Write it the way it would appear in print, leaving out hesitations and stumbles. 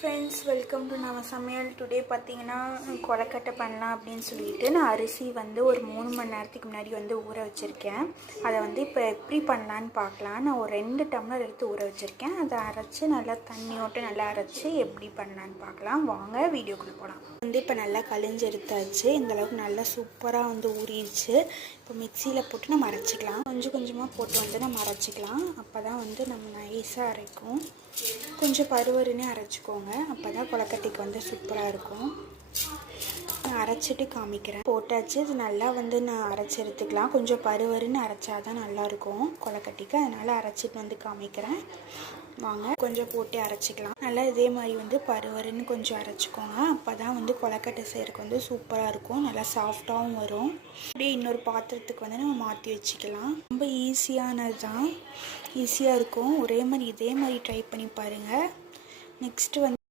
Friends, welcome to நம்ம சமையல். Today பார்த்தீங்கன்னா கொலக்கட்டை பண்ணலாம் அப்படின்னு சொல்லிட்டு நான் அரிசி வந்து ஒரு 3 மணி நேரத்துக்கு முன்னாடி ஊற வச்சுருக்கேன். அதை இப்போ எப்படி பண்ணலான்னு பார்க்கலாம். நான் ஒரு 2 டம்ளர் எடுத்து ஊற வச்சுருக்கேன். அதை அரைச்சி நல்லா தண்ணியோட்டு நல்லா அரைச்சி எப்படி பண்ணலான்னு பார்க்கலாம். வாங்க வீடியோக்குள்ளே போகலாம். இப்போ நல்லா கழிஞ்சு எடுத்தாச்சு. இந்தளவுக்கு நல்லா சூப்பராக ஊறிடுச்சு. இப்போ மிக்சியில் போட்டு நம்ம அரைச்சிக்கலாம். கொஞ்சம் கொஞ்சமாக போட்டு நம்ம அரைச்சிக்கலாம். அப்போ தான் நம்ம நைஸாக அரைக்கும். கொஞ்சம் பருவருன்னே அரைச்சிக்கோங்க. அப்போ தான் கொலக்கட்டைக்கு சூப்பராக இருக்கும். நான் அரைச்சிட்டு காமிக்கிறேன். போட்டாச்சு. இது நல்லா நான் அரைச்சி எடுத்துக்கலாம். கொஞ்சம் பருவருன்னு அரைச்சா தான் நல்லாயிருக்கும் கொலக்கட்டைக்கு. அதனால் அரைச்சிட்டு காமிக்கிறேன். வாங்க கொஞ்சம் போட்டு அரைச்சிக்கலாம். நல்லா இதே மாதிரி பருவருன்னு கொஞ்சம் அரைச்சிக்கோங்க. அப்போ தான் கொலக்கட்டை செய்கிறதுக்கு சூப்பராக இருக்கும். நல்லா சாஃப்டாகவும் வரும். அப்படியே இன்னொரு பாத்திரத்துக்கு நம்ம மாற்றி வச்சுக்கலாம். ரொம்ப ஈஸியானது தான். ஈஸியாக இருக்கும். ஒரே மாதிரி இதே மாதிரி ட்ரை பண்ணி பாருங்கள். நெக்ஸ்ட்டு